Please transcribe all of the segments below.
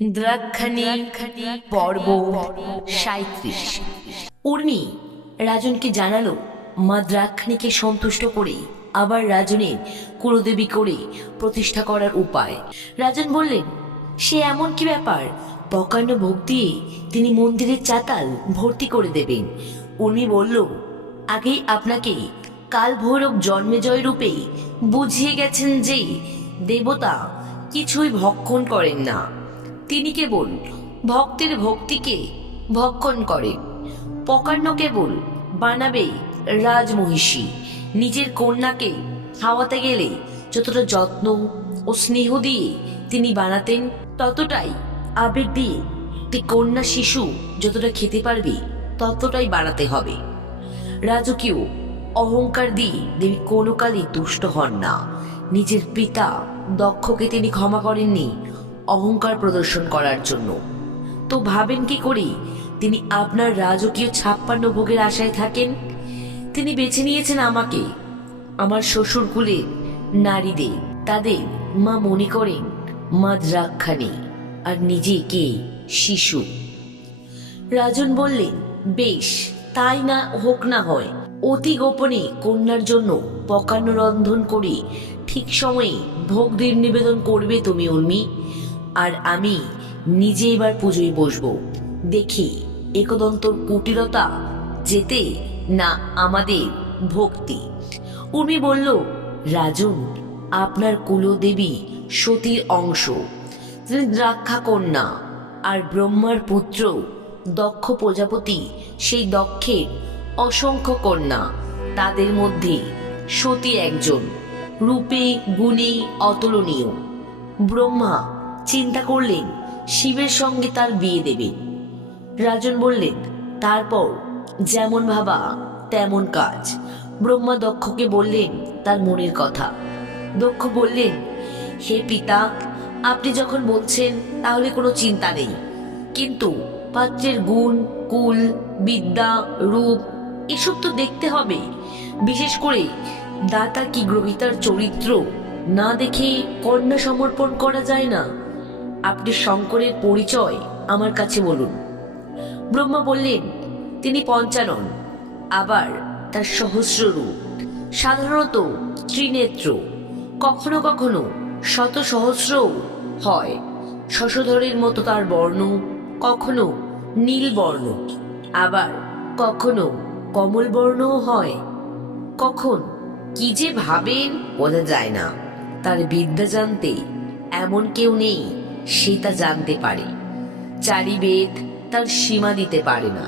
দ্রাক্ষাণী পর্ব ৩৭। উর্মি রাজনকে জানালো মা দ্রাক্ষাণীকে সন্তুষ্ট করে আবার রাজনের কুলদেবী করে প্রতিষ্ঠা করার উপায়। রাজন বললেন, সে এমন কি ব্যাপার, প্রকাণ্ড ভোগ দিয়ে তিনি মন্দিরের চাতাল ভর্তি করে দেবেন। উর্মি বলল, আগেই আপনাকে কাল ভৈরব জন্মেজয় রূপে বুঝিয়ে গেছেন যে দেবতা কিছুই ভক্ষণ করেন না, তিনি কেবল ভক্তের ভক্তিকে ভক্ষণ করেন। প্রকাণ্ড কেবল বানাবে রাজমহিষী। নিজের কন্যাকে খাওয়াতে গেলে যতটা যত্ন ও স্নেহ দিয়ে তিনি বানাতেন, ততটাই আবেগ দিয়ে একটি কন্যা শিশু যতটা খেতে পারবে ততটাই বানাতে হবে। রাজকীয় অহংকার দিয়ে দেবী কোনো কালই তুষ্ট হন না। নিজের পিতা দক্ষকে তিনি ক্ষমা করেননি অহংকার প্রদর্শন করার জন্য, তো ভাবেন কি করে তিনি আপনার রাজকীয় ৫৬ ভোগের আশায় থাকেন? তিনি বেছে নিয়েছেন আমাকে, আমার শ্বশুরকুলের নারীদের, তাদের মা মনে করেন মা দ্রাক্ষাণী, আর নিজেকে শিশু। রাজন বললেন, বেশ, তাই না হোক না হয়। অতি গোপনে কন্যার জন্য প্রকাণ্ড রন্ধন করে ঠিক সময়ে ভোগ নিবেদন করবে তুমি উর্মি, আর আমি নিজে এবার পুজোয় বসবো। দেখি একদন্তর কুটিলতা যেতে না আমাদের ভক্তি। উর্মি বলল, রাজন, আপনার কুলদেবী সতীর অংশ, তিনি দ্রাক্ষা কন্যা, আর ব্রহ্মার পুত্র দক্ষ প্রজাপতি সেই দক্ষের অসংখ্য কন্যা, তাদের মধ্যে সতী একজন, রূপে গুণে অতুলনীয়। ব্রহ্মা চিন্তা করলেন শিবের সঙ্গে তার বিয়ে দেবেন। রাজন বললেন, তারপর যেমন ভাবা তেমন কাজ। ব্রহ্মা দক্ষকে বললেন তার মনের কথা। দক্ষ বললেন, হে পিতা, আপনি যখন বলছেন তাহলে কোনো চিন্তা নেই, কিন্তু পাত্রের গুণ, কুল, বিদ্যা, রূপ এসব তো দেখতে হবে। বিশেষ করে দাতা কি গ্রহিতার চরিত্র না দেখে কন্যা সমর্পণ করা যায় না। আপনি শঙ্করের পরিচয় আমার কাছে বলুন। ব্রহ্মা বললেন, তিনি পঞ্চানন, আবার তার সহস্র রূপ, সাধারণত ত্রিনেত্র, কখনো কখনো শত সহস্রও হয়। শশধরের মতো তার বর্ণ, কখনো নীল বর্ণ, আবার কখনো কমল বর্ণও হয়। কখন কি যে ভাবেন বোঝা যায় না। তার বিদ্যা জানতে এমন কেউ নেই সে তা জানতে পারে। চারি বেদ তার সীমা দিতে পারে না।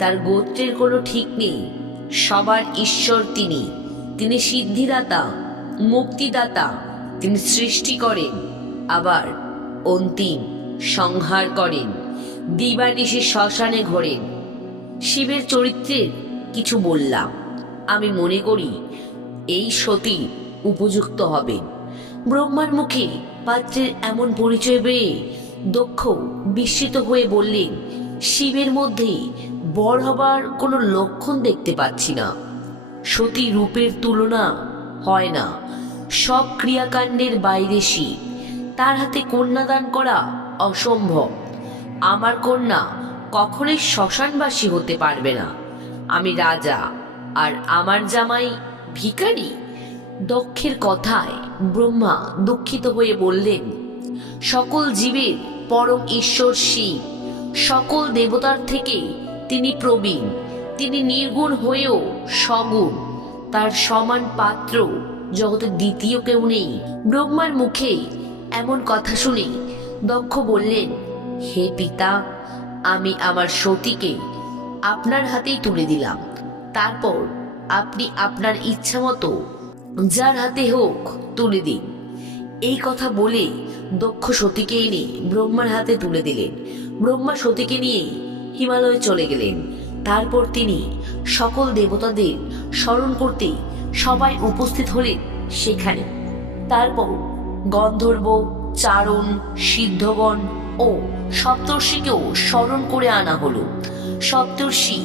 তার গোত্রের কোনো ঠিক নেই, সবার ঈশ্বর তিনি। তিনি সিদ্ধিদাতা, মুক্তিদাতা, তিনি সৃষ্টি করেন, আবার অন্তিম সংহার করেন। দিবানিশি শ্মশানে ঘোরেন। শিবের চরিত্রের কিছু বললাম, আমি মনে করি এই সতী উপযুক্ত হবেন। ব্রহ্মার মুখে পাত্রের এমন পরিচয় পেয়ে দক্ষ বিস্মিত হয়ে বললেন, শিবের মধ্যে বর হবার কোনো লক্ষণ দেখতে পাচ্ছি না। সতী রূপের তুলনা হয় না। সব ক্রিয়াকাণ্ডের বাইরে শিব, তার হাতে কন্যাদান করা অসম্ভব। আমার কন্যা কখনোই শ্মশানবাসী হতে পারবে না। আমি রাজা, আর আমার জামাই ভিখারি। দক্ষের কথায় ব্রহ্মা দুঃখিত হয়ে বললেন, সকল জীবের পরম ঈশ্বর শিব, সকল দেবতার থেকে তিনি প্রবীণ। তিনি নির্গুণ হয়েও সগুণ, তার সমান পাত্র জগতে দ্বিতীয় কেউ নেই। ব্রহ্মার মুখে এমন কথা শুনে দক্ষ বললেন, হে পিতা, আমি আমার সতীকে আপনার হাতেই তুলে দিলাম। তারপর আপনি আপনার ইচ্ছা মতো যার হাতে হোক তুলে দিন। এই কথা বলে দক্ষ সতীকে এনে ব্রহ্মার হাতে তুলে দিলেন। ব্রহ্মা সতীকে নিয়ে হিমালয়ে চলে গেলেন। তারপর তিনি সকল দেবতাদের স্মরণ করতে সবাই উপস্থিত হলেন সেখানে। তারপর গন্ধর্ব, চারণ, সিদ্ধগণ ও সপ্তর্ষিকেও স্মরণ করে আনা হলো। সপ্তর্ষি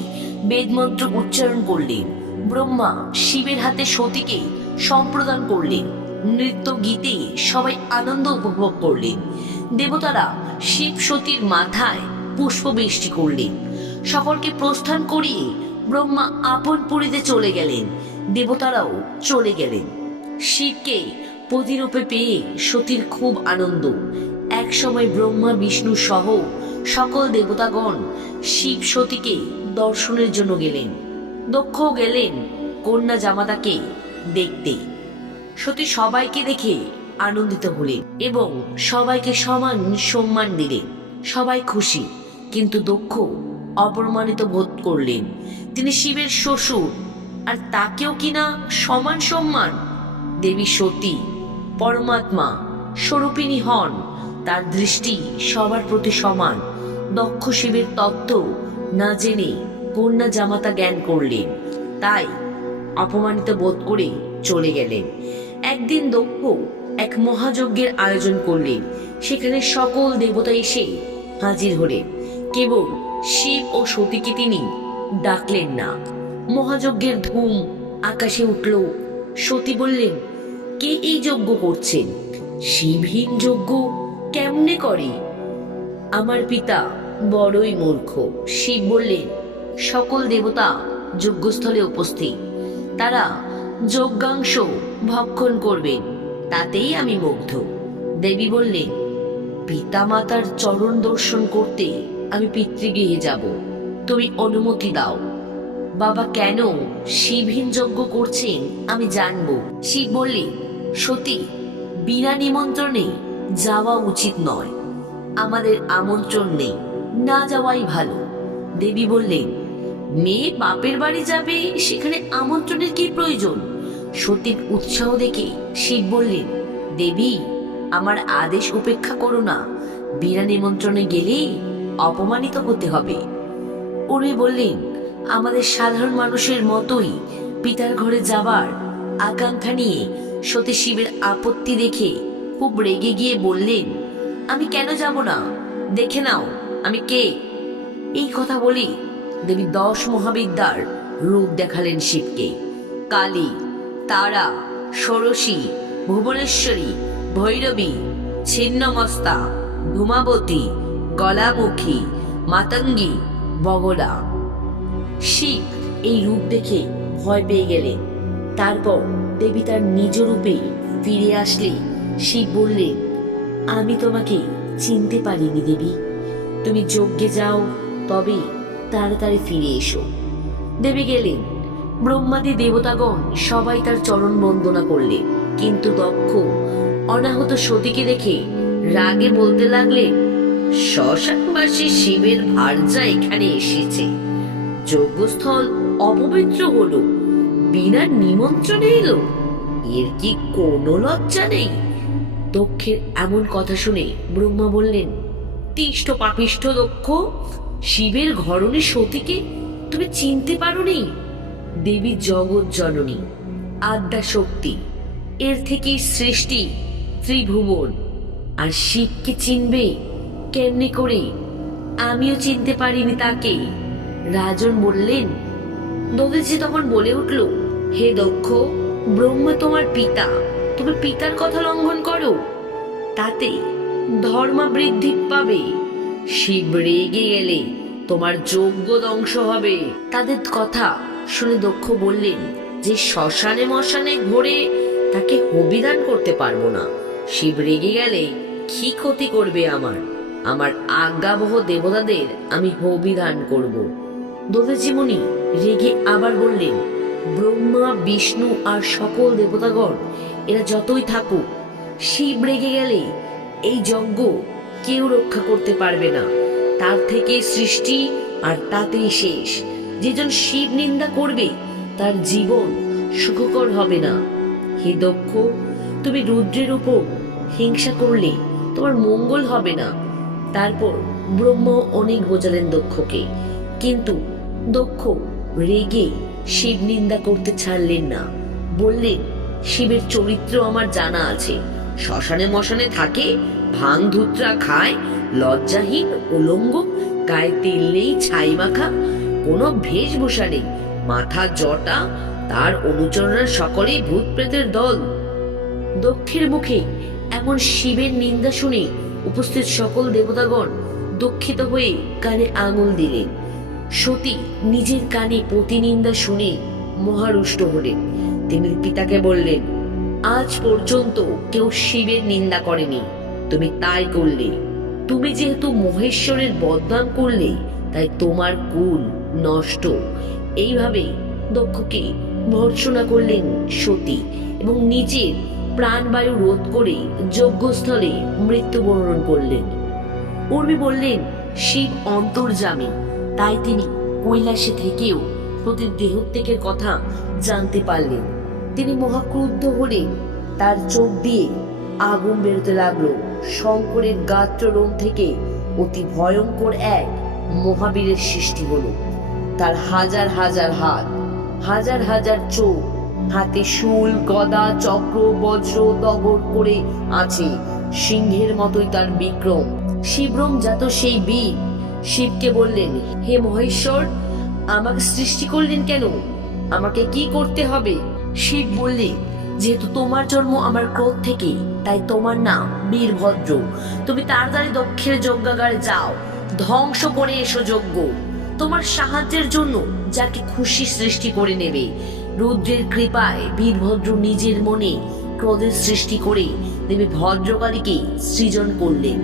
বেদমন্ত্র উচ্চারণ করলেন। ব্রহ্মা শিবের হাতে সতীকে সম্প্রদান করলেন। নৃত্য গীতে সবাই আনন্দ উপভোগ করলেন। দেবতারা শিব সতীর মাথায় পুষ্পবৃষ্টি করলেন। সকলকে প্রস্থান করিয়ে ব্রহ্মা আপন পুরীতে চলে গেলেন। দেবতারাও চলে গেলেন। শিবকে পতিরূপে পেয়ে সতীর খুব আনন্দ। এক সময় ব্রহ্মা বিষ্ণু সহ সকল দেবতাগণ শিব সতীকে দর্শনের জন্য গেলেন। দক্ষও গেলেন কন্যা জামাতাকে দেখতে। সতী সবাইকে দেখে আনন্দিত হলেন এবং সবাইকে সমান সম্মান দিলেন। সবাই খুশি, কিন্তু দক্ষ অপমানিত বোধ করলেন। তিনি শিবের শ্বশুর, আর তাকেও কিনা সমান সম্মান। দেবী সতী পরমাত্মা স্বরূপিণী হন, তার দৃষ্টি সবার প্রতি সমান। দক্ষ শিবের তত্ত্ব না জেনে কন্যা জামাতা জ্ঞান করলেন, তাই অপমানিত বোধ করে চলে গেলেন। একদিন দক্ষ এক মহাযজ্ঞের আয়োজন করলেন। সেখানে সকল দেবতা এসে হাজির হলেন, কেবল শিব ও সতীকে তিনি ডাকলেন না। মহাযজ্ঞের ধুম আকাশে উঠল। সতী বললেন, কে এই যজ্ঞ করছেন? শিবহীন যজ্ঞ কেমনে করে? আমার পিতা বড়ই মূর্খ। শিব বললেন, সকল দেবতা যজ্ঞস্থলে উপস্থিত, তারা যজ্ঞাংশ ভক্ষণ করবেন, তাতেই আমি মুগ্ধ। দেবী বললেন, পিতা মাতার চরণ দর্শন করতে আমি পিতৃগৃহে যাব, তুমি অনুমতি দাও। বাবা কেন শিবহীন যজ্ঞ করছেন আমি জানব। শিব বললেন, সতী, বিনা নিমন্ত্রণে যাওয়া উচিত নয়। আমাদের আমন্ত্রণ নেই, না যাওয়াই ভালো। দেবী বললেন, মেয়ে বাপের বাড়ি যাবে, সেখানে আমন্ত্রণের কি প্রয়োজন? সতীর উৎসাহ দেখে শিব বললেন, দেবী, আমার আদেশ উপেক্ষা করো না। বিনা নিমন্ত্রণে গেলে অপমানিত হতে হবে। উনি বললেন, আমাদের সাধারণ মানুষের মতোই পিতার ঘরে যাবার আকাঙ্ক্ষা নিয়ে সতী শিবের আপত্তি দেখে খুব রেগে গিয়ে বললেন, আমি কেন যাব না? দেখে নাও আমি কে। এই কথা বলি দেবী 10 মহাবিদ্যার রূপ দেখালেন শিবকে। কালী, তারা, ষোড়শী, ভুবনেশ্বরী, ভৈরবী, ছিন্নমস্তা, ধূমাবতী, গলামুখী, মাতঙ্গী, বগলা। শিব এই রূপ দেখে ভয় পেয়ে গেলেন। তারপর দেবী তার নিজ রূপে ফিরে আসলে শিব বললেন, আমি তোমাকে চিনতে পারিনি দেবী, তুমি যজ্ঞে যাও, তবে তাড়াতাড়ি ফিরে এসো। দেবী গেলেন। ব্রহ্মাদি দেবতাগণ সবাই তার চরণ বন্দনা করলেন, কিন্তু দক্ষ অনাহত সতীকে দেখে রাগে বলতে লাগলেন, শ্মশানবাসী শিবের ভার্যা এখানে এসেছে, যজ্ঞস্থল অপবিত্র হলো, বিনা নিমন্ত্রণে এলো, এর কি কোনো লজ্জা নেই? দক্ষের এমন কথা শুনে ব্রহ্মা বললেন, তিষ্ঠ পাপিষ্ঠ দক্ষ, শিবের ঘরণী সতীকে তুমি চিনতে পারোনি? দেবী জগৎ জননী, আদ্যা শক্তি, এর থেকেই সৃষ্টি ত্রিভুবন। আর শিবকে চিনবে কেমনে করে? আমিও চিনতে পারিনি তাকে। রাজন বললেন। দধিচি তখন বলে উঠল, হে দক্ষ, ব্রহ্মা তোমার পিতা, তুমি পিতার কথা লঙ্ঘন করো, তাতে ধর্মা বৃদ্ধি পাবে। শিব রেগে গেলে তোমার যজ্ঞ ধ্বংস হবে। তাদের কথা শুনে দক্ষ বললেন যে শ্মশানে মশানে ঘোরে তাকে হবিদান করতে পারবো না। শিব রেগে গেলে কি ক্ষতি করবে আমার? আমার আজ্ঞাবহ দেবতাদের আমি হবিদান করব। দধিচি মুনি রেগে আবার বললেন, ব্রহ্মা বিষ্ণু আর সকল দেবতাগণ এরা যতই থাকুক, শিব রেগে গেলে এই যজ্ঞ কেউ রক্ষা করতে পারবে না। তার থেকে সৃষ্টি আর তাতেই শেষ। যেজন শিব নিন্দা করবে তার জীবন সুখকর হবে না। হে দক্ষ, তুমি রুদ্রের উপর হিংসা করলে তোমার মঙ্গল হবে না। তারপর ব্রহ্মা অনেক বোঝালেন দক্ষকে, কিন্তু দক্ষ রেগে শিব নিন্দা করতে ছাড়লেন না। বললেন, শিবের চরিত্র আমার জানা আছে, শ্মশানে মশানে থাকে, ভাং ধুত্রা খায়, লজ্জাহীন, উলঙ্গ, গায়ে তেল নেই, ছাই মাখা, কোনো বেশভূষা নেই, মাথা জটা, তার অনুচরণের সকলেই ভূত প্রেতের দল। দক্ষের মুখে এমন শিবের নিন্দা শুনে উপস্থিত সকল দেবতাগণ দুঃখিত হয়ে কানে আঙুল দিলেন। সতী নিজের কানে প্রতিনিন্দা শুনে মহারুষ্ট হলেন। তিনি পিতাকে বললেন, আজ পর্যন্ত কেউ শিবের নিন্দা করেনি, তুমি তাই করলে। তুমি যেহেতু মহেশ্বরের বদনাম করলে, তাই তোমার কুল নষ্ট। এইভাবে দক্ষকে ভর্ৎসনা করলেন সতী এবং নিজের প্রাণবায়ু রোধ করে যজ্ঞস্থলে মৃত্যুবরণ করলেন। উর্মি বললেন, শিব অন্তর্যামী, তাই তিনি কৈলাসে থেকেও প্রতি দেহত্যাগের কথা জানতে পারলেন। তিনি মহাক্রুদ্ধ হলেন। তার চোখ দিয়ে আগুন বেরোতে লাগলো। শঙ্করের গাত্রলোম থেকে অতি ভয়ঙ্কর এক মহাবীরের সৃষ্টি হলো। তার হাজার হাজার হাত, হাজার হাজার চোখ, হাতে শূল, গদা, চক্র, বজ্র তগর করে আছে। সিংহের মতোই তার বিক্রম। শিবরম জাত সেই বীর শিবকে বললেন, হে মহেশ্বর, আমাকে সৃষ্টি করলেন কেন? আমাকে কি করতে হবে? শিব বললে, যেহেতু তোমার জন্ম আমার ক্রোধ থেকে, তাই তোমার নাম বীরভদ্র। তুমি তাড়াতাড়ি দক্ষের যজ্ঞাগারে যাও, ধ্বংস করে এসো যজ্ঞ। তোমার সাহায্যের জন্য যাকে খুশি সৃষ্টি করে নেবে। রুদ্রের কৃপায় বীরভদ্র নিজের মনে ক্রোধের সৃষ্টি করে দেবী ভদ্রকালীকে সৃজন করলেন।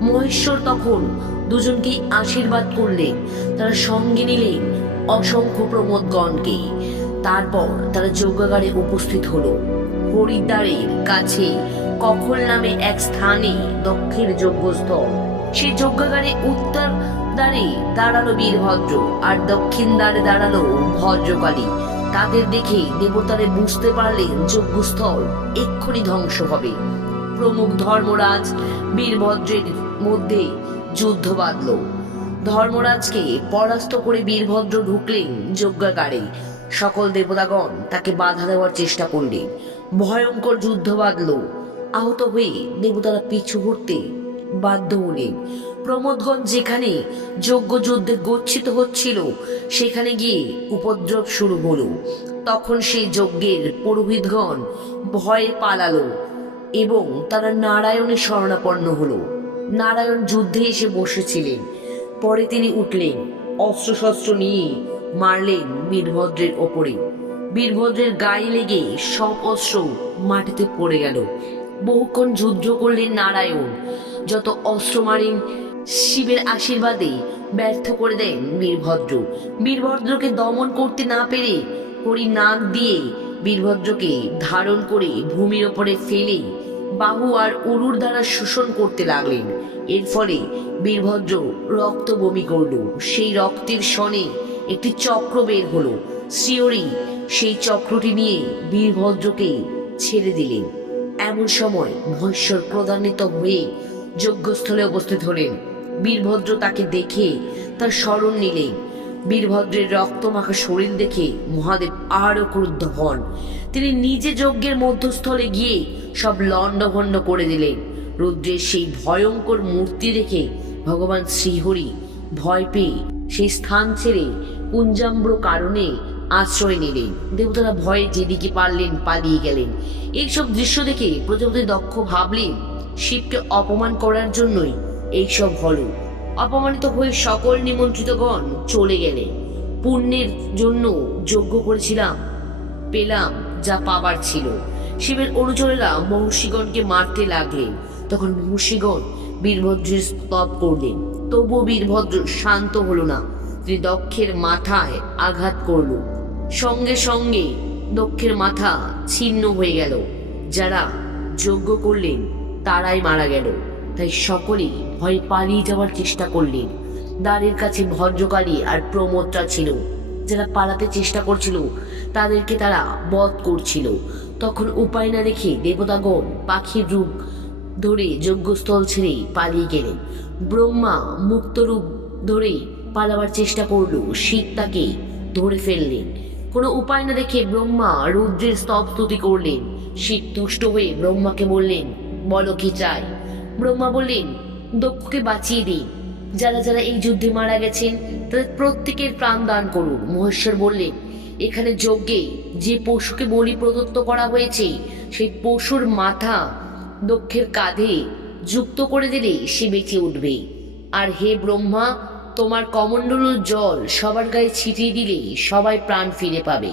মহেশ্বর তখন দুজনকেই আশীর্বাদ করলেন। তারা সঙ্গে নিলেন অসংখ্য প্রমোদগণকে। তারপর তারা যজ্ঞাগারে উপস্থিত হলো। হরিদ্বারের কাছে কখল নামে এক স্থানে দক্ষের যজ্ঞস্থল। সেই যজ্ঞাগারে উত্তর দ্বারে দাঁড়ালো বীরভদ্র আর দক্ষিণ দ্বারে দাঁড়ালো ভদ্রকালী। তাদের দেখে দেবতারে বুঝতে পারলেন যজ্ঞস্থল এক্ষুনি ধ্বংস হবে। প্রমুখ ধর্মরাজ বীরভদ্রের মধ্যে যুদ্ধ বাঁধল। ধর্মরাজকে পরাস্ত করে বীরভদ্র ঢুকলেন যজ্ঞাগারে। সকল দেবতাগণ তাকে বাধা দেওয়ার চেষ্টা করলেন। ভয়ঙ্কর যুদ্ধ বাঁধল। আহত হয়ে দেবতারা পিছু হটতে বাধ্য হলেন। প্রমোদগণ যেখানে যজ্ঞ যুদ্ধে গচ্ছিত হচ্ছিল, সেখানে গিয়ে উপদ্রব শুরু হলো। তখন সেই যজ্ঞের পুরোহিতগণ ভয়ে পালালো এবং তারা নারায়ণের শরণাপন্ন হলো। নারায়ণ যুদ্ধে এসে বসেছিলেন। পরে তিনি উঠলেন, অস্ত্রশস্ত্র নিয়ে মারলেন বীরভদ্রের ওপরে। বীরভদ্রের গায়ে লেগে সব অস্ত্র মাটিতে পড়ে গেল। বহুক্ষণ যুদ্ধ করলেন নারায়ণ। যত অস্ত্র মারেন, শিবের আশীর্বাদে ব্যর্থ করে দেন বীরভদ্র। বীরভদ্রকে দমন করতে না পেরে হরি নাক দিয়ে বীরভদ্রকে ধারণ করে ভূমির ওপরে ফেলে বাহু আর উরুর দ্বারা শোষণ করতে লাগলেন। এর ফলে বীরভদ্র রক্ত বমি করল। সেই রক্তের সনে একটি চক্র বের হলো। শ্রীহরি সেই চক্রটি নিয়ে বীরভদ্রকে ছেড়ে দিলেন। এমন সময় মহেশ্বর ক্রোধান্বিত হয়ে যজ্ঞস্থলে উপস্থিত হলেন। বীরভদ্র তাকে দেখে তার শরণ নিলেন। বীরভদ্রের রক্তমাখা শরীর দেখে মহাদেব আরো ক্রুদ্ধ হন। তিনি নিজে যজ্ঞের মধ্যস্থলে গিয়ে সব লণ্ডভণ্ড করে দিলেন। রুদ্রের সেই ভয়ঙ্কর মূর্তি দেখে ভগবান শ্রীহরি ভয় পেয়ে সেই স্থান ছেড়ে কুঞ্জাম্র কারণে আশ্রয় নিলেন। দেবতারা ভয়ে যেদিকে পারলেন পালিয়ে গেলেন। এইসব দৃশ্য দেখে প্রজাপতি দক্ষ ভাবলেন, শিবকে অপমান করার জন্যই এইসব হলো। অপমানিত হয়ে সকল নিমন্ত্রিতগণ চলে গেলেন। পুণ্যের জন্য যজ্ঞ করেছিলাম, পেলাম যা পাবার ছিল। শিবের অনুচরেরা মহর্ষিগণকে মারতে লাগলেন। তখন মহর্ষিগণ বীরভদ্রের স্তব করলেন। তবুও বীরভদ্র শান্ত হলো না। তিনি দক্ষের মাথায় আঘাত করল। সঙ্গে সঙ্গে দক্ষের মাথা ছিন্ন হয়ে গেল। যারা যজ্ঞ করলেন তারাই মারা গেল। তাই সকলেই ভয়ে পালিয়ে যাওয়ার চেষ্টা করলেন। দ্বারের কাছে ভদ্রকালী আর প্রমোদরা ছিল। যারা পালাতে চেষ্টা করছিল তাদেরকে তারা বধ করছিল। তখন উপায় না দেখে দেবতাগণ পাখির রূপ ধরে যজ্ঞস্থল ছেড়ে পালিয়ে গেলেন। ব্রহ্মা মুক্ত রূপ ধরে পালাবার চেষ্টা করল। শিব তাকে ধরে ফেললেন। কোনো উপায় না দেখে ব্রহ্মা রুদ্রের স্তব স্তুতি করলেন। শিব তুষ্ট হয়ে ব্রহ্মাকে বললেন, বলো কি চাই? ব্রহ্মা বললেন, দক্ষকে বাঁচিয়ে দিন। যারা যারা এই যুদ্ধে মারা গেছেন তাদের প্রত্যেকের প্রাণ দান করুন। মহেশ্বর বললেন, এখানে যজ্ঞে যে পশুকে বলি প্রদত্ত করা হয়েছে সেই পশুর মাথা দক্ষের কাঁধে যুক্ত করে দিলে সে বেঁচে উঠবে। আর হে ব্রহ্মা, তোমার কমণ্ডল জল সবার গায়ে ছিটিয়ে দিলে সবাই প্রাণ ফিরে পাবে।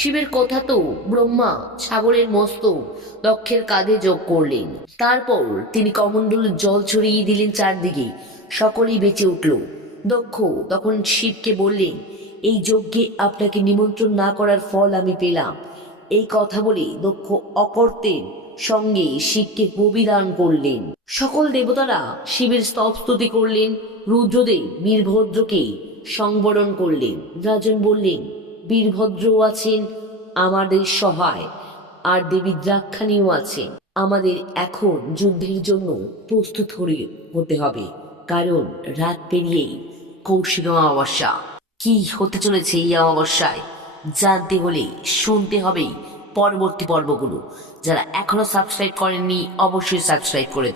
শিবের কথা তো ব্রহ্মা ছাগলের মস্তক দক্ষের কাঁধে যোগ করলেন। তারপর তিনি কমণ্ডল জল ছড়িয়ে দিলেন চারদিকে, সকলেই বেঁচে উঠল। দক্ষ তখন শিবকে বললেন, এই যজ্ঞে আপনাকে নিমন্ত্রণ না করার ফল আমি পেলাম। এই কথা বলে দক্ষ অকর্তের সঙ্গে শিবকে বলিদান করলেন। সকল দেবতারা শিবের স্তব স্তুতি করলেন। রুদ্রদেব বীরভদ্রকে সংবরণ করলেন। রাজন বললেন, বীরভদ্রও আছেন আমাদের সহায়, আর দেবী দ্রাক্ষাণীও আছেন। আমাদের এখন যুদ্ধের জন্য প্রস্তুত হতে হবে, কারণ রাত পেরিয়েই কৌশিক অমাবস্যা। কি হতে চলেছে এই অমাবস্যায় জানতে হলে শুনতে হবে পরবর্তী পর্বগুলো। যারা এখনো সাবস্ক্রাইব করেননি অবশ্যই সাবস্ক্রাইব করে